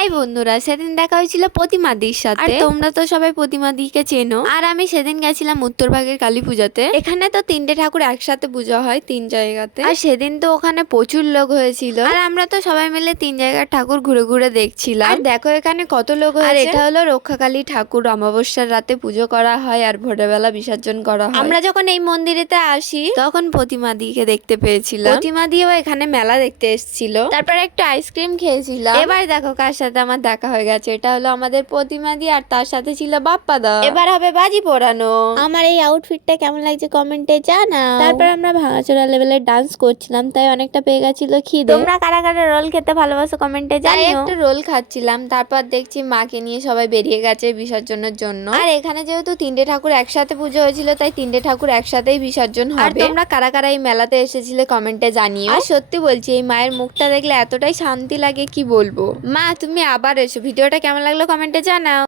High বন্ধুরা, সেদিন দেখা হয়েছিল প্রতিমাদির সাথে। আর তোমরা তো সবাই প্রতিমাদিকে চেনো। আর আমি সেদিন গেছিলাম উত্তরভাগের কালী পূজাতে। এখানে তো 3টে ঠাকুর একসাথে পূজা হয় 3 জায়গাতে। আর সেদিন তো ওখানে প্রচুর লোক হয়েছিল। আর আমরা তো সবাই মিলে 3 জায়গার ঠাকুর ঘুরে ঘুরে দেখছিলাম। আর দেখো এখানে কত লোক হয়েছে। আর এটা হলো রক্ষাকালী ঠাকুর। অমাবস্যার রাতে পুজো করা হয় আর ভোরবেলা বিসর্জন করা হয়। আমরা যখন এই মন্দিরেতে আসি তখন প্রতিমাদিকে দেখতে পেয়েছিলাম। প্রতিমাদিও এখানে মেলা দেখতে এসেছিল। তারপর একটু আইসক্রিম খেয়েছিলাম। এবার দেখো কার সাথে আমার দেখা হয়ে গেছে। এটা হলো আমাদের প্রতিমাদি আর তার সাথে ছিল বাপ্পাদা। এবার হবে বাজি পোড়ানো। আমার এই আউটফিটটা কেমন লাগছে কমেন্টে জানাও। তারপর আমরা ভাঙাচোরা লেভেলের ডান্স করছিলাম, তাই অনেকটা পেয়ে গেছিল খিদে। তোমরা কারা কারা রোল খেতে ভালোবাসো কমেন্টে জানিও। একটু রোল খাচ্ছিলাম, তারপর দেখছি মাকে নিয়ে সবাই বেরিয়ে গেছে বিসর্জনের জন্য। আর এখানে যেহেতু 3টে ঠাকুর একসাথে পুজো হয়েছিল, তাই 3টে ঠাকুর একসাথেই বিসর্জন হবে। আর তোমরা কারা কারা এই মেলাতে এসেছিলে কমেন্টে জানিও। আর সত্যি বলছি, এই মায়ের মুখটা দেখলে এতটাই শান্তি লাগে কি বলবো। মা তুমি আবার এসো। ভিডিওটা কেমন লাগলো কমেন্টে জানাও।